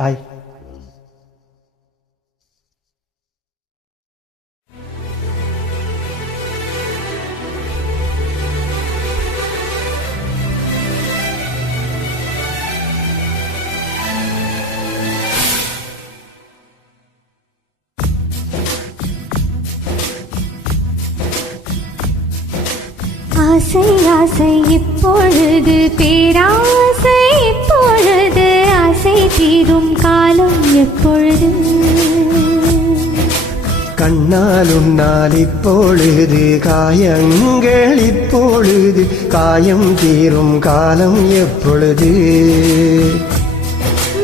Hi ஆசை ஆசை இப்பொழுது பேராசை இப்பொழுது. ஆசை தீரும் காலம் எப்பொழுது? கண்ணாலும் நாள் இப்பொழுது காயங்கள் இப்பொழுது காயம் தீரும் காலம் எப்பொழுது?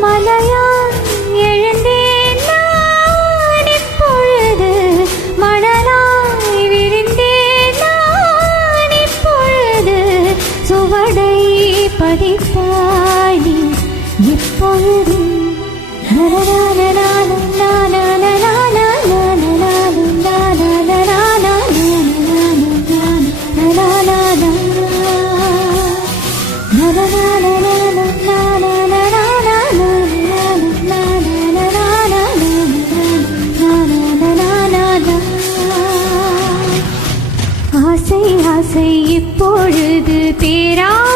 மலையான் எழுந்தேன் இப்பொழுது ஆசை ஆசை இப்பொழுது பேராசை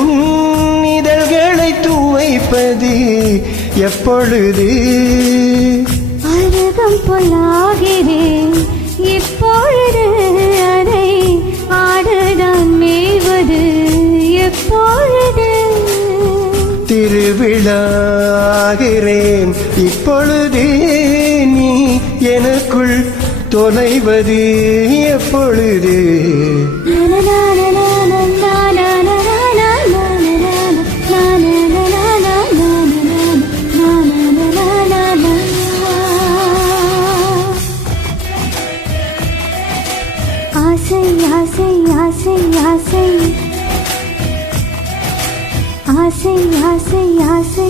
துவைப்பது எப்பொழுது? அருகம் பொல்லாகிறேன். இப்பொழுது அதை ஆடுதான் மேய்வது. எப்பொழுது? திருவிழாகிறேன் இப்பொழுது நீ எனக்குள் தொலைவது. எப்பொழுது? ஆசை ஆசை ஆசை ஆசை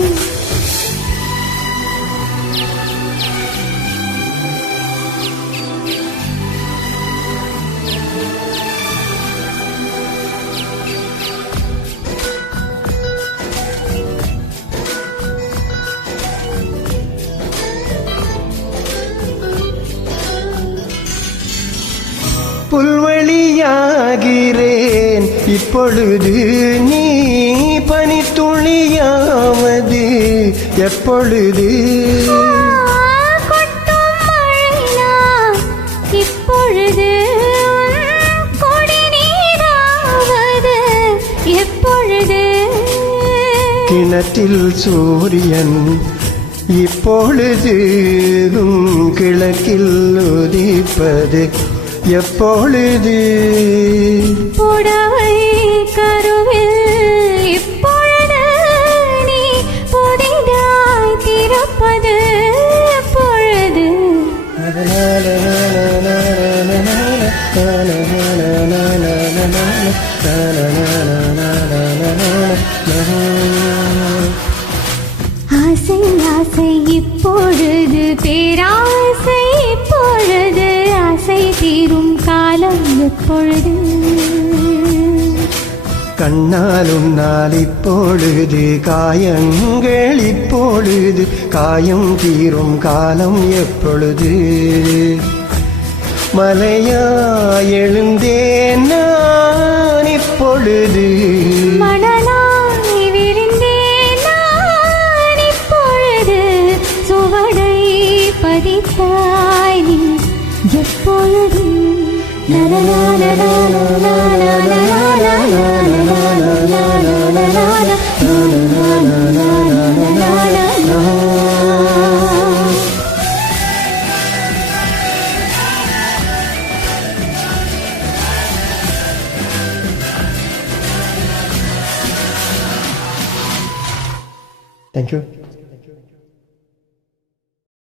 புல்வெளியாகிறேன் இப்பொழுது நீ பனித்துளியாவது எப்பொழுது? கொட்டும் மழைதான் இப்பொழுது எப்பொழுது? கிணற்றில் சூரியன் இப்பொழுது உம் கிழக்கில் உதிப்பது எப்பொழுது? புடவை ஆசை ஆசை இப்பொழுது பேராசை இப்பொழுது ஆசை தீரும் காலம் எப்பொழுது? கண்ணாலும் நாள் இப்பொழுது காயங்கள் இப்பொழுது காயம் தீரும் காலம் எப்பொழுது? மலையா எழுந்தேன் நான் இப்பொழுது. மணலாய் விரிந்தேன் நான் இப்பொழுது. சுவடை பதித்தாய் நீ எப்பொழுது தேங்க்யூ